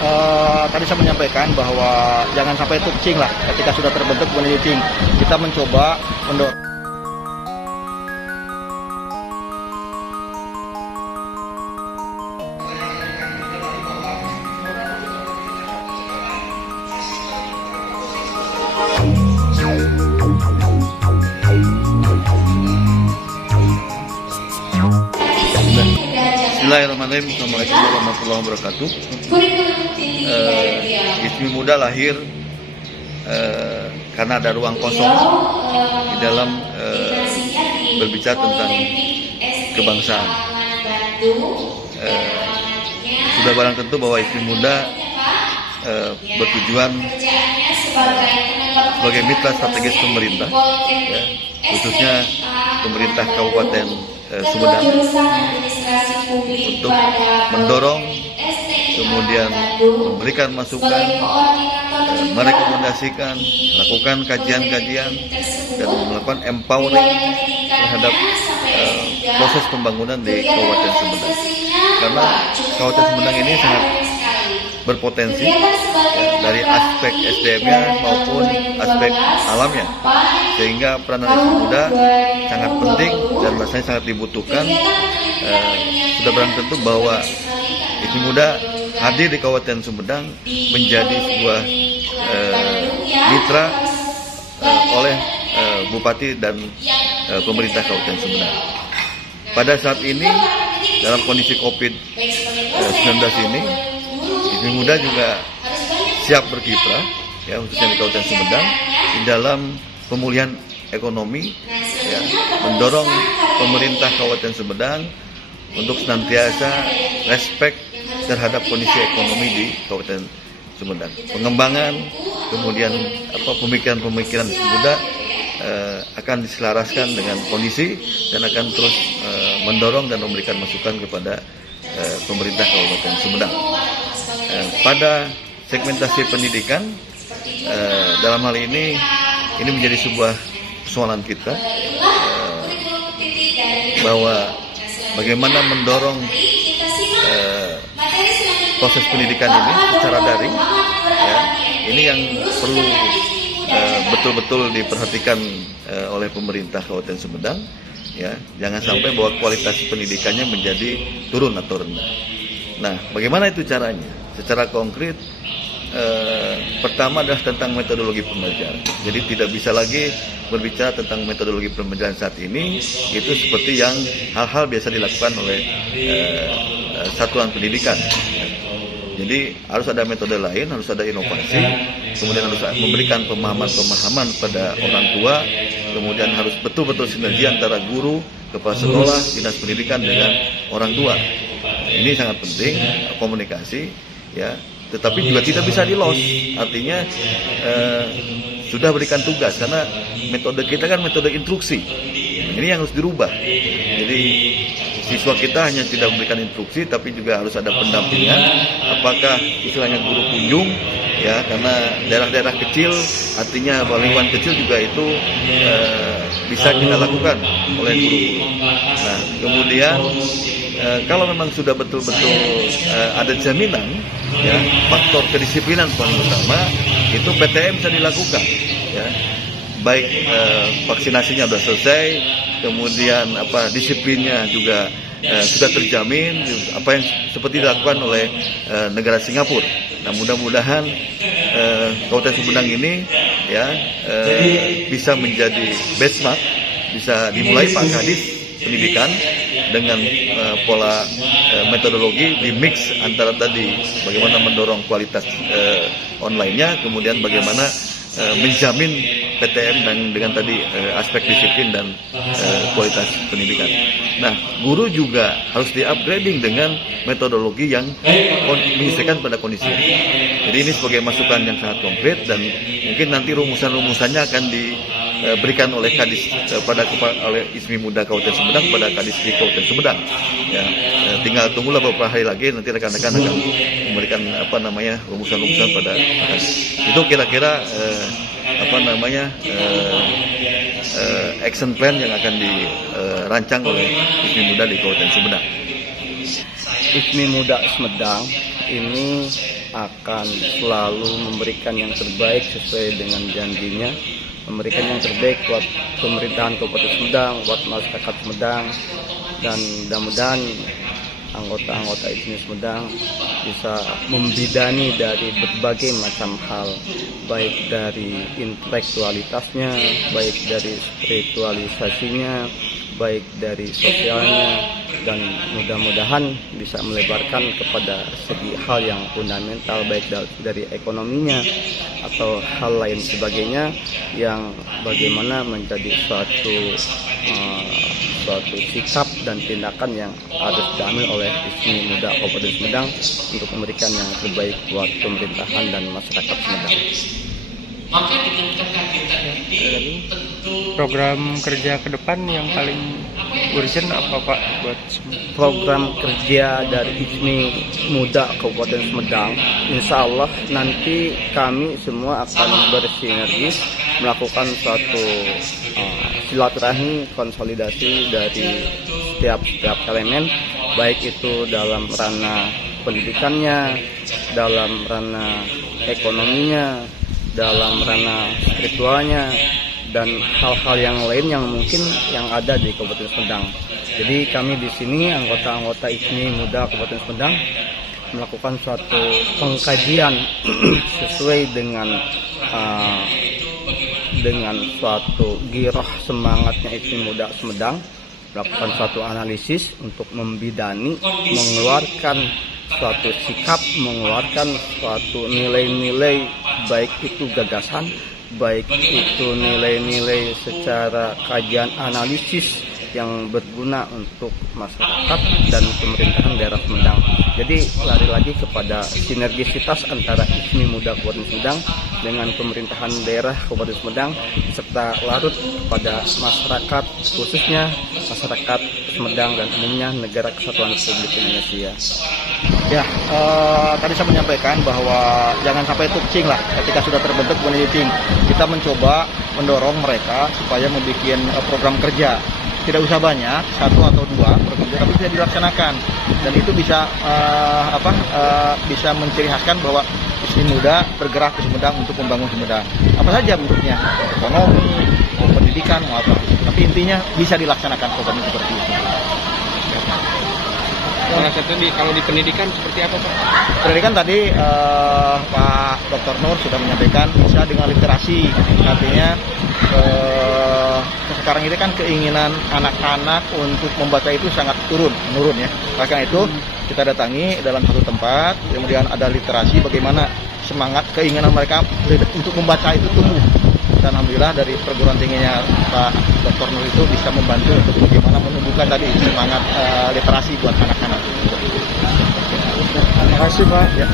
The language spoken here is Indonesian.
Tadi saya menyampaikan bahwa jangan sampai tukcing lah ketika sudah terbentuk penelitian. Kita mencoba mendorong. Bismillahirrahmanirrahim. Assalamualaikum warahmatullahi wabarakatuh. ISMI Muda lahir karena ada ruang kosong di dalam berbicara tentang kebangsaan. Sudah barang tentu bahwa ISMI Muda bertujuan sebagai mitra strategis pemerintah, ya, khususnya pemerintah Kabupaten Sumedang, untuk mendorong, kemudian memberikan masukan, merekomendasikan, melakukan kajian-kajian, dan melakukan empowering terhadap proses pembangunan di Kabupaten Sumedang. Karena Kabupaten Sumedang ini sangat berpotensi, ya, dari aspek SDM-nya maupun aspek alamnya, sehingga peran ISMI Muda sangat penting dan rasanya sangat dibutuhkan. Sudah barang tentu bahwa ISMI Muda hadir di Kabupaten Sumedang menjadi sebuah mitra oleh Bupati dan pemerintah Kabupaten Sumedang. Pada saat ini dalam kondisi COVID-19 ini, ISMI Muda juga siap berkiprah, ya, khususnya di Kabupaten Sumedang di dalam pemulihan ekonomi, ya, mendorong pemerintah Kabupaten Sumedang untuk senantiasa respect terhadap kondisi ekonomi di Kabupaten Sumedang. Pengembangan, kemudian pemikiran-pemikiran ISMI Muda akan diselaraskan dengan kondisi dan akan terus mendorong dan memberikan masukan kepada pemerintah Kabupaten Sumedang. Pada segmentasi pendidikan, dalam hal ini menjadi sebuah persoalan kita, bahwa bagaimana mendorong proses pendidikan ini secara daring, ya, ini yang perlu betul-betul diperhatikan oleh pemerintah Kabupaten Sumedang, ya, jangan sampai bahwa kualitas pendidikannya menjadi turun atau rendah. Nah, bagaimana itu caranya? Secara konkret, pertama adalah tentang metodologi pembelajaran. Jadi tidak bisa lagi berbicara tentang metodologi pembelajaran saat ini itu seperti yang hal-hal biasa dilakukan oleh satuan pendidikan. Jadi harus ada metode lain, harus ada inovasi, kemudian harus memberikan pemahaman-pemahaman pada orang tua, kemudian harus betul-betul sinergi antara guru, kepala sekolah, dinas pendidikan dengan orang tua. Ini sangat penting, komunikasi, ya. Tetapi juga tidak bisa di-loss, artinya sudah berikan tugas, karena metode kita kan metode instruksi. Ini yang harus dirubah. Jadi siswa kita hanya tidak memberikan instruksi, tapi juga harus ada pendampingan. Apakah istilahnya guru kunjung, ya, karena daerah-daerah kecil, artinya lingkungan kecil juga itu bisa kita lakukan oleh guru-guru. Nah, kemudian kalau memang sudah betul-betul ada jaminan, ya, faktor kedisiplinan paling utama itu PTM bisa dilakukan, ya, baik vaksinasinya sudah selesai, kemudian disiplinnya juga sudah terjamin, apa yang seperti dilakukan oleh negara Singapura. Nah, mudah-mudahan Kabupaten Sumedang ini, ya, bisa menjadi benchmark, bisa dimulai Pak Kadis pendidikan dengan pola metodologi di mix antara tadi bagaimana mendorong kualitas online-nya, kemudian bagaimana menjamin PTM dan dengan tadi aspek disiplin dan kualitas pendidikan. Nah, guru juga harus di-upgrading dengan metodologi yang menyesuaikan pada kondisi. Jadi ini sebagai masukan yang sangat konkret, dan mungkin nanti rumusan-rumusannya akan diberikan oleh Kadis oleh ISMI Muda Kabupaten Sumedang kepada Kadis di Kabupaten Sumedang. Ya, tinggal tunggulah beberapa hari lagi, nanti rekan-rekan akan memberikan rumusan-rumusan pada itu kira-kira action plan yang akan dirancang oleh ISMI Muda di Kabupaten Sumedang. ISMI Muda Sumedang ini akan selalu memberikan yang terbaik sesuai dengan janjinya, memberikan yang terbaik buat pemerintahan Kabupaten Sumedang, buat masyarakat Sumedang, dan mudah-mudahan anggota-anggota ISMI Sumedang bisa membidani dari berbagai macam hal, baik dari intelektualitasnya, baik dari spiritualisasinya, baik dari sosialnya, dan mudah-mudahan bisa melebarkan kepada segi hal yang fundamental, baik dari ekonominya atau hal lain sebagainya, yang bagaimana menjadi suatu sikap dan tindakan yang harus diambil oleh ISMI Muda Kabupaten Sumedang untuk memberikan yang terbaik buat pemerintahan dan masyarakat Sumedang. Program kerja ke depan yang paling urgent apa Pak buat program kerja dari ISMI Muda Kabupaten Sumedang? Insya Allah nanti kami semua akan bersinergis melakukan suatu silaturahmi konsolidasi dari setiap elemen, baik itu dalam ranah pendidikannya, dalam ranah ekonominya, dalam ranah spiritualnya, dan hal-hal yang lain yang mungkin yang ada di Kabupaten Sumedang. Jadi kami di sini anggota-anggota ISMI Muda Kabupaten Sumedang melakukan suatu pengkajian sesuai dengan suatu giroh semangatnya ISMI Muda Sumedang, melakukan suatu analisis untuk membidani, mengeluarkan suatu sikap, mengeluarkan suatu nilai-nilai, baik itu gagasan, baik itu nilai-nilai secara kajian analisis yang berguna untuk masyarakat dan pemerintahan daerah Sumedang. Jadi lari lagi kepada sinergisitas antara ISMI Muda Kabupaten Sumedang dengan pemerintahan daerah Kabupaten Sumedang, serta larut kepada masyarakat, khususnya masyarakat Sumedang dan umumnya negara Kesatuan Republik Indonesia. Ya, tadi saya menyampaikan bahwa jangan sampai tukcing lah ketika sudah terbentuk Komite. Kita mencoba mendorong mereka supaya membuat program kerja. Tidak usah banyak, 1 atau 2 program kerja, tapi bisa dilaksanakan. Dan itu bisa bisa menciri khaskan bahwa ISMI Muda bergerak ke Sumedang untuk membangun Sumedang. Apa saja bentuknya, ekonomi, pendidikan, mau apa. Tapi intinya bisa dilaksanakan program seperti itu. salah satu kalau di pendidikan seperti apa Pak? Pendidikan tadi Pak Dr. Nur sudah menyampaikan bisa dengan literasi, artinya sekarang ini kan keinginan anak-anak untuk membaca itu sangat menurun ya. Karena itu kita datangi dalam satu tempat, kemudian ada literasi, bagaimana semangat keinginan mereka untuk membaca itu tumbuh. Dan alhamdulillah dari perguruan tingginya Pak Dr. Nur itu bisa membantu untuk bagaimana menumbuhkan tadi semangat literasi buat anak-anak. Terima kasih Pak. Ya.